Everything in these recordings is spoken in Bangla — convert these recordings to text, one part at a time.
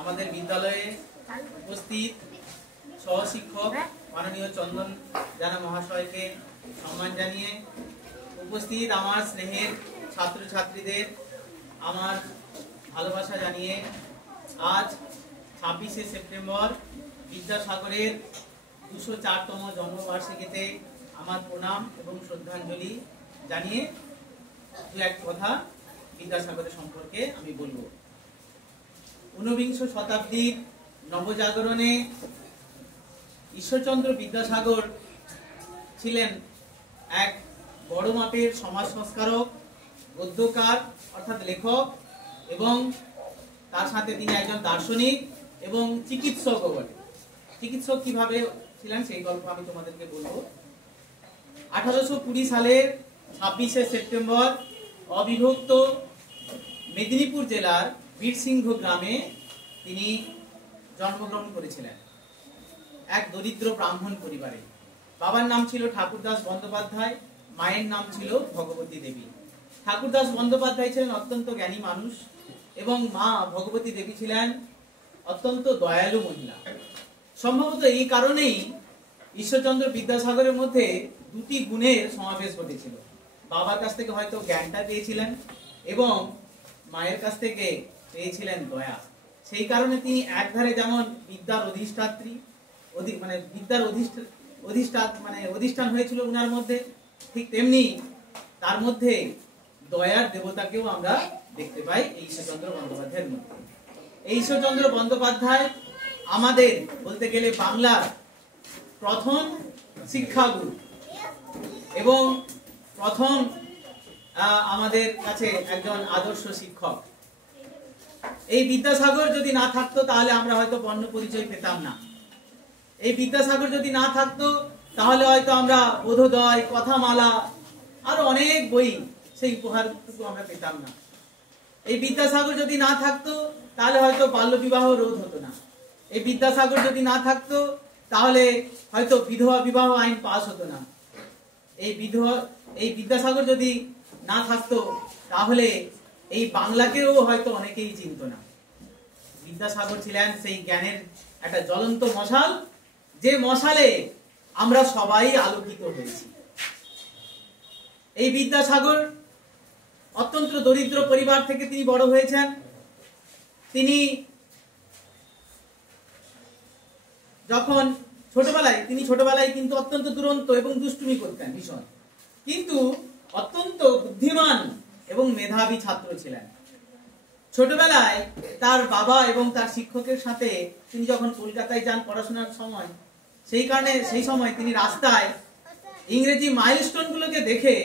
আমাদের বিদ্যালয়ে উপস্থিত সহশিক্ষক মাননীয় চন্দন জানা মহাশয়কে সম্মান জানিয়ে উপস্থিত আমার স্নেহের ছাত্রছাত্রীদের আমার ভালোবাসা জানিয়ে আজ 26শে সেপ্টেম্বর বিদ্যাসাগরের 204তম জন্মবার্ষিকীতে আমার প্রণাম এবং শ্রদ্ধাঞ্জলি জানিয়ে দু এক কথা বিদ্যাসাগরের সম্পর্কে আমি বলবো। ঊনবিংশ শতাব্দীর নবজাগরণে ঈশ্বরচন্দ্র বিদ্যাসাগর ছিলেন এক বড় মাপের সমাজ সংস্কারক, গদ্যকার অর্থাৎ লেখক, এবং তার সাথে তিনি একজন দার্শনিক এবং চিকিৎসকও বটে। চিকিৎসক কিভাবে ছিলেন সেই গল্প আমি তোমাদেরকে বলবো। 1820 সালের 26শে সেপ্টেম্বর অবিভক্ত মেদিনীপুর জেলার বীরসিংহ গ্রামে তিনি জন্মগ্রহণ করেছিলেন এক দরিদ্র ব্রাহ্মণ পরিবারে। বাবার নাম ছিল ঠাকুরদাস বন্দ্যোপাধ্যায়, মায়ের নাম ছিল ভগবতী দেবী। ঠাকুরদাস বন্দ্যোপাধ্যায় ছিলেন অত্যন্ত জ্ঞানী মানুষ এবং মা ভগবতী দেবী ছিলেন অত্যন্ত দয়ালু মহিলা। সম্ভবত এই কারণেই ঈশ্বরচন্দ্র বিদ্যাসাগরের মধ্যে দুটি গুণের সমাবেশ ঘটেছিল। বাবার কাছ থেকে হয়তো জ্ঞানটা পেয়েছিলেন এবং মায়ের কাছ থেকে পেয়েছিলেন দয়া। সেই কারণে তিনি একধারে যেমন বিদ্যার অধিষ্ঠাত্রী বিদ্যার অধিষ্ঠান হয়েছিল উনার মধ্যে, ঠিক তেমনি তার মধ্যে দয়ার দেবতাকেও আমরা দেখতে পাই এই ঈশ্বরচন্দ্র বন্দ্যোপাধ্যায়ের মধ্যে। এই ঈশ্বরচন্দ্র বন্দ্যোপাধ্যায় আমাদের বলতে গেলে বাংলার প্রথম শিক্ষাগুরু এবং প্রথম আমাদের কাছে একজন আদর্শ শিক্ষক। এই বিদ্যাসাগর যদি না থাকতো তাহলে আমরা হয়তো বর্ণ পরিচয় পেতাম না। এই বিদ্যাসাগর যদি না থাকতো তাহলে হয়তো আমরা বোধোদয়, কথামালা আরো অনেক বই সেই উপহারটুকু আমরা পেতাম না। এই বিদ্যাসাগর যদি না থাকতো তাহলে হয়তো বাল্য বিবাহ রোধ হতো না। এই বিদ্যাসাগর যদি না থাকতো তাহলে হয়তো বিধবা বিবাহ আইন পাস হতো না। এই বিদ্যাসাগর যদি না থাকতো তাহলে এই বাংলাকেও হয়তো অনেকেই চিনত না। বিদ্যাসাগর ছিলেন সেই জ্ঞানের একটা জ্বলন্ত মশাল, যে মশালে আমরা সবাই আলোকিত হয়েছি। এই বিদ্যাসাগর অত্যন্ত দরিদ্র পরিবার থেকে তিনি বড় হয়েছেন। তিনি যখন ছোটবেলায় কিন্তু অত্যন্ত দুরন্ত এবং দুষ্টুমি করতেন ভীষণ, কিন্তু অত্যন্ত বুদ্ধিমান এবং মেধাবী ছাত্র ছিলেন। ছোটবেলায় তার বাবা এবং তার শিক্ষকের সাথে তিনি যখন কলকাতায় যান পড়াশোনার সময়, সেই সময় তিনি রাস্তায় ইংরেজি মাইলস্টোন গুলোকে দেখে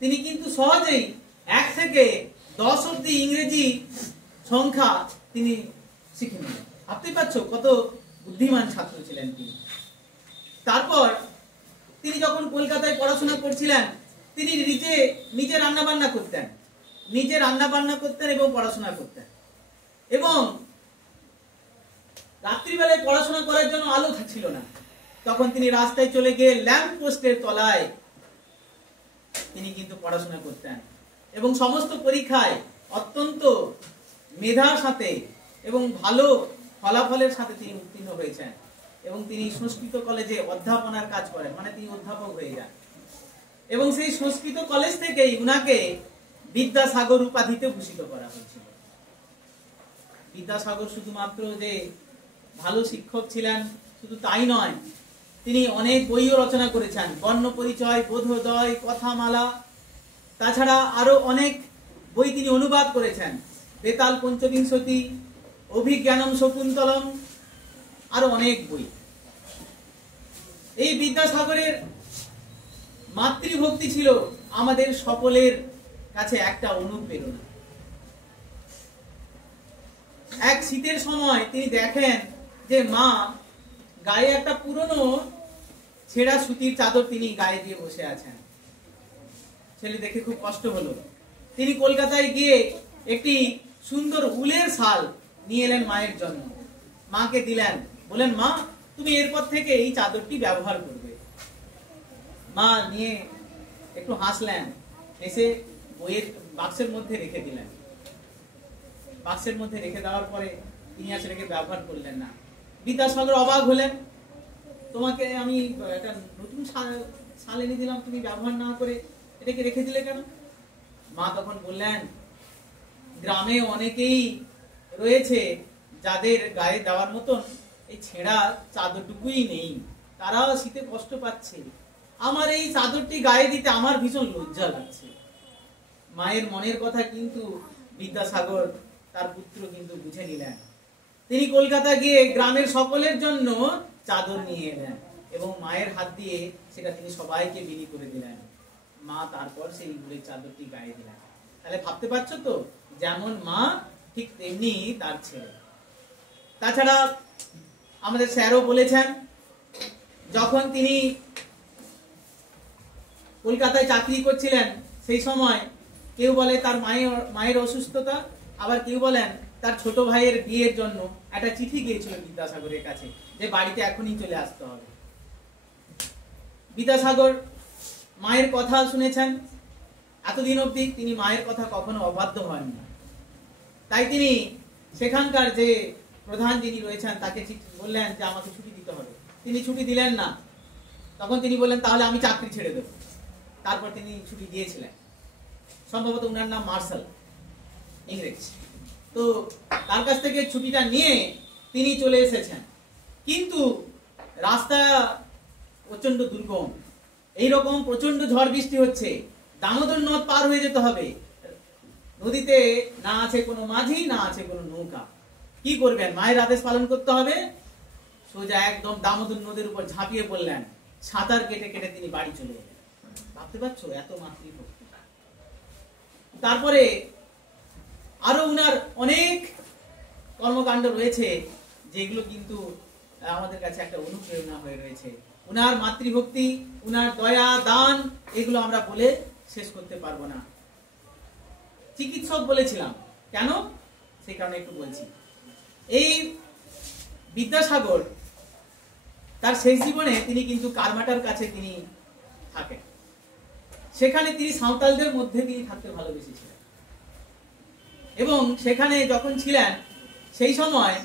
তিনি কিন্তু সহজেই 1 থেকে 10 অব্দি ইংরেজি সংখ্যা তিনি শিখে নিলেন। ভাবতে পারছো কত বুদ্ধিমান ছাত্র ছিলেন তিনি। তারপর তিনি যখন কলকাতায় পড়াশোনা করছিলেন তিনি নিজে রান্না বান্না করতেন এবং পড়াশোনা করতেন। এবং রাত্রিবেলায় পড়াশোনা করার জন্য আলো ছিল না, তখন তিনি রাস্তায় চলে গিয়ে ল্যাম্প পোস্টের তলায় তিনি কিন্তু পড়াশোনা করতেন এবং সমস্ত পরীক্ষায় অত্যন্ত মেধার সাথে এবং ভালো ফলাফলের সাথে তিনি উত্তীর্ণ হয়েছেন এবং তিনি সংস্কৃত কলেজে অধ্যাপনার কাজ করেন, মানে তিনি অধ্যাপক হয়ে যান। এবং সেই সংস্কৃত কলেজ থেকেই উনাকে বিদ্যাসাগর উপাধিতে ভূষিত করা হয়েছিল। বিদ্যাসাগর শুধুমাত্র যে ভালো শিক্ষক ছিলেন শুধু তাই নয়, তিনি অনেক বইও রচনা করেছেন, বর্ণ পরিচয়, বোধোদয়, কথামালা, তাছাড়া আরো অনেক বই তিনি অনুবাদ করেছেন, বেতাল পঞ্চবিংশতি, অভিজ্ঞানম শকুন্তলম, আরো অনেক বই। এই বিদ্যাসাগরের মাতৃভক্তি ছিল আমাদের সকলের কাছে একটা অনুপ্রেরণা। এক শীতের সময় তিনি দেখেন যে মা গায়ে একটা পুরনো ছেঁড়া সুতির চাদর তিনি গায়ে দিয়ে বসে আছেন। ছেলে দেখে খুব কষ্ট হলো। তিনি কলকাতায় গিয়ে একটি সুন্দর উলের শাল নিয়ে এলেন মায়ের জন্য, মাকে দিলেন, বলেন মা তুমি এরপর থেকে এই চাদরটি ব্যবহার করবে। মা নিয়ে একটু হাসলেন, এসে বইয়ের বাক্সের মধ্যে রেখে দিলেন। বাক্সের মধ্যে রেখে দেওয়ার পরে তিনি আর সেটাকে ব্যবহার করলেন না। বিদ্যাসাগর অবাক হলেন, তোমাকে আমি একটা নতুন শাল এনে দিলাম, তুমি ব্যবহার না করে এটাকে রেখে দিলে কেন? মা তখন বললেন, গ্রামে অনেকেই রয়েছে যাদের গায়ে দেওয়ার মতন এই ছেঁড়া চাদরটুকুই নেই, তারাও শীতে কষ্ট পাচ্ছে, আমার এই চাদরটি গায়ে দিতে আমার ভীষণ লজ্জা লাগছে। মায়ের মনের কথা কিন্তু বিদ্যাসাগর তার পুত্র কিন্তু বুঝে নিলেন। তিনি কলকাতা গিয়ে গ্রামের সকলের জন্য চাদর নিয়ে এলেন এবং মায়ের হাত দিয়ে সেটা তিনি সবাইকে বিলি করে দিলেন। মা তারপর সেই উলের চাদরটি গায়ে দিলেন। তাহলে ভাবতে পারছো তো, যেমন মা ঠিক তেমনি তার ছেলে। তাছাড়া আমাদের স্যারও বলেছেন, যখন তিনি কলকাতায় চাকরি করছিলেন সেই সময় কেউ বলে তার মায়ের অসুস্থতা, আবার কেউ বলেন তার ছোট ভাইয়ের বিয়ের জন্য একটা চিঠি গিয়েছিল বিদ্যাসাগরের কাছে যে বাড়িতে এখনই চলে আসতে হবে। বিদ্যাসাগর মায়ের কথা শুনেছেন, এতদিন অবধি তিনি মায়ের কথা কখনো অবাধ্য হননি। তাই তিনি সেখানকার যে প্রধান যিনি রয়েছেন তাকে বললেন যে আমাকে ছুটি দিতে হবে। তিনি ছুটি দিলেন না। তখন তিনি বললেন, তাহলে আমি চাকরি ছেড়ে দেব। তারপর তিনি ছুটি দিয়েছিলেন। সম্ভবত উনার নাম মার্শাল, ইংরেজ। তো তার কাছ থেকে ছুটিটা নিয়ে তিনি চলে এসেছেন। কিন্তু রাস্তা প্রচন্ড দুর্গম, এইরকম প্রচন্ড ঝড় বৃষ্টি হচ্ছে, দামোদর নদ পার হয়ে যেতে হবে। নদীতে না আছে কোনো মাঝি, না আছে কোনো নৌকা। কি করবেন? মায়ের আদেশ পালন করতে হবে। সোজা একদম দামোদর নদীর উপর ঝাঁপিয়ে পড়লেন। সাঁতার কেটে কেটে তিনি বাড়ি চলে গেলেন। ভাবতে পারছো এত মাতৃভক্তি। তারপরে আরো উনার অনেক কর্মকাণ্ড রয়েছে যেগুলো কিন্তু আমাদের কাছে একটা অনুপ্রেরণা হয়ে রয়েছে। উনার মাতৃভক্তি, উনার দয়া দান, এগুলো আমরা বলে শেষ করতে পারবো না। চিকিৎসক বলেছিলাম কেন, সেই কারণে একটু বলছি। এই বিদ্যাসাগর তার শেষ জীবনে তিনি কিন্তু কারমাটার কাছে তিনি থাকেন। সেখানে তিনি সাঁওতালদের মধ্যে তিনি থাকতে ভালোবেসেছিলেন এবং সেখানে যখন ছিলেন সেই সময়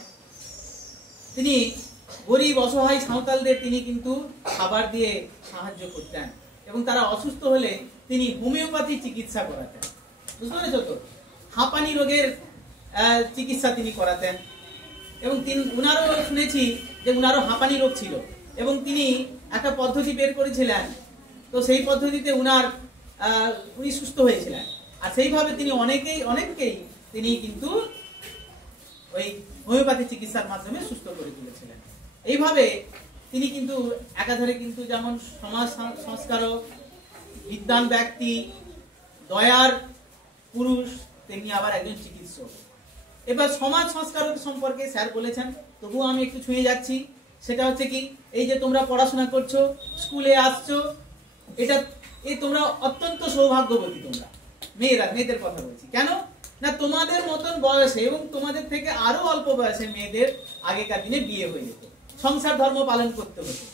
তিনি গরিব অসহায় সাঁওতালদের তিনি কিন্তু খাবার দিয়ে সাহায্য করতেন এবং তারা অসুস্থ হলে তিনি হোমিওপ্যাথি চিকিৎসা করাতেন। বুঝতে পেরেছ তো? হাঁপানি রোগের চিকিৎসা তিনি করাতেন এবং উনারও শুনেছি যে উনারও হাঁপানি রোগ ছিল এবং তিনি একটা পদ্ধতি বের করেছিলেন। তো সেই পদ্ধতিতে উনি সুস্থ হয়েছিলেন। আর সেইভাবে তিনি অনেককেই তিনি কিন্তু ওই হোমিওপ্যাথি চিকিৎসার মাধ্যমে সুস্থ করে তুলেছিলেন। এইভাবে তিনি কিন্তু একাধারে কিন্তু যেমন সমাজ সংস্কারক, বিদ্বান ব্যক্তি, দয়ার পুরুষ, তেমনি আবার একজন চিকিৎসক। এবার সমাজ সংস্কারক সম্পর্কে স্যার বলেছেন, তবুও আমি একটু ছুঁয়ে যাচ্ছি। সেটা হচ্ছে কি, এই যে তোমরা পড়াশোনা করছো, স্কুলে আসছো, তোমরা অত্যন্ত সৌভাগ্যবতী। তোমরা মেয়েদের কথা বলছি কেন না, তোমাদের মতন বয়সে এবং তোমাদের থেকে আরো অল্প বয়সে মেয়েদের আগেকার দিনে বিয়ে হয়ে যেত, সংসার ধর্ম পালন করতে হতো।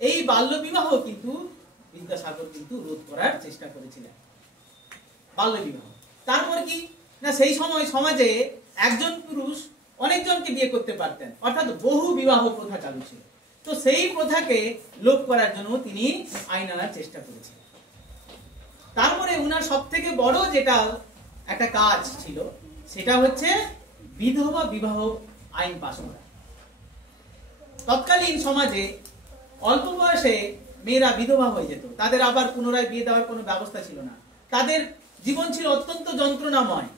এই বাল্য বিবাহ কিন্তু বিদ্যাসাগর কিন্তু রোধ করার চেষ্টা করেছিলেন। বাল্য বিবাহ তারপর কি না, সেই সময় সমাজে একজন পুরুষ অনেকজনকে বিয়ে করতে পারতেন, অর্থাৎ বহু বিবাহ প্রথা চালু ছিল। তো সেই প্রথাকে লোপ করার জন্য তিনি আইন আনার চেষ্টা করেছিলেন। তারপরে উনার সব থেকে বড় যেটা একটা কাজ ছিল সেটা হচ্ছে বিধবা বিবাহ আইন পাশ করা। তৎকালীন সমাজে অল্প বয়সে মেয়েরা বিধবা হয়ে যেত, তাদের আবার পুনরায় বিয়ে দেওয়ার কোনো ব্যবস্থা ছিল না। তাদের জীবন ছিল অত্যন্ত যন্ত্রণাময়।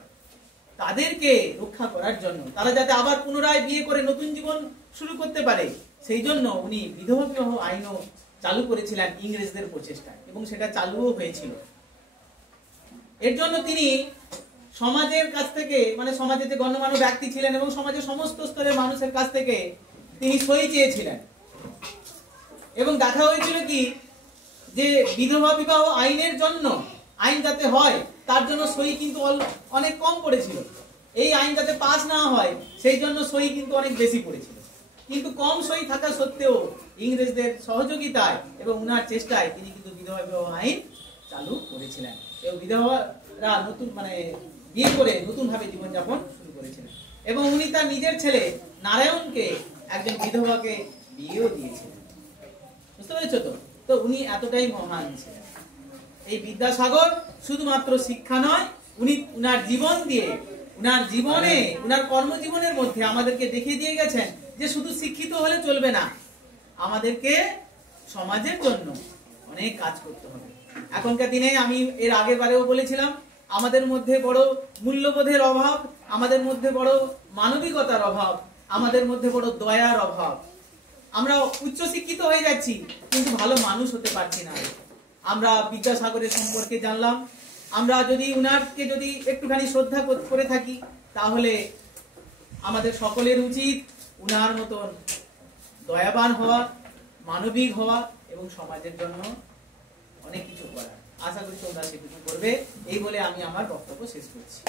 তাদেরকে রক্ষা করার জন্য, তারা যাতে আবার পুনরায় বিয়ে করে নতুন জীবন শুরু করতে পারে, সেই জন্য উনি বিধবা বিবাহ আইনও চালু করেছিলেন ইংরেজদের প্রচেষ্টায় এবং সেটা চালুও হয়েছিল। এর জন্য তিনি সমাজের কাছ থেকে, মানে সমাজে যে গণ্যমান্য ব্যক্তি ছিলেন এবং সমাজের সমস্ত স্তরের মানুষের কাছ থেকে তিনি সই চেয়েছিলেন এবং দেখা হয়েছিল কি যে বিধবা বিবাহ আইনের জন্য, আইন যাতে হয় তার জন্য সই কিন্তু অনেক কম পড়েছিল। এই আইন যাতে পাস না হয় সেই জন্য সই কিন্তু অনেক বেশি পড়েছিল। কিন্তু কম সই থাকা সত্ত্বেও ইংরেজদের সহযোগিতায় এবং উনার চেষ্টায় তিনি কিন্তু বিধবা বিবাহ আইন চালু করেছিলেন এবং বিধবারা নতুন বিয়ে করে নতুন ভাবে জীবনযাপন শুরু করেছিলেন। এবং উনি তার নিজের ছেলে নারায়ণকে একজন বিধবাকে বিয়েও দিয়েছিলেন। বুঝতে পেরেছো তো? তো উনি এতটাই মহান ছিলেন। এই বিদ্যাসাগর শুধুমাত্র শিক্ষা নয়, উনি উনার জীবন দিয়ে, উনার জীবনে, উনার কর্মজীবনের মধ্যে আমাদেরকে দেখিয়ে দিয়ে গেছেন যে শুধু শিক্ষিত হলে চলবে না, আমাদেরকে সমাজের জন্য অনেক কাজ করতে হবে। এখনকার দিনে আমি এর আগের বারেও বলেছিলাম, আমাদের মধ্যে বড় মূল্যবোধের অভাব, আমাদের মধ্যে বড় মানবিকতার অভাব, আমাদের মধ্যে বড় দয়ার অভাব। আমরা উচ্চ শিক্ষিত হয়ে যাচ্ছি কিন্তু ভালো মানুষ হতে পারছি না। আমরা বিদ্যাসাগরের সম্পর্কে জানলাম, আমরা যদি উনারকে যদি একটুখানি শ্রদ্ধা করে থাকি, তাহলে আমাদের সকলের উচিত উনার মতন দয়াবান হওয়া, মানবিক হওয়া এবং সমাজের জন্য অনেক কিছু করা। আশা করি তোমরা সেটুকু করবে। এই বলে আমি আমার বক্তব্য শেষ করছি।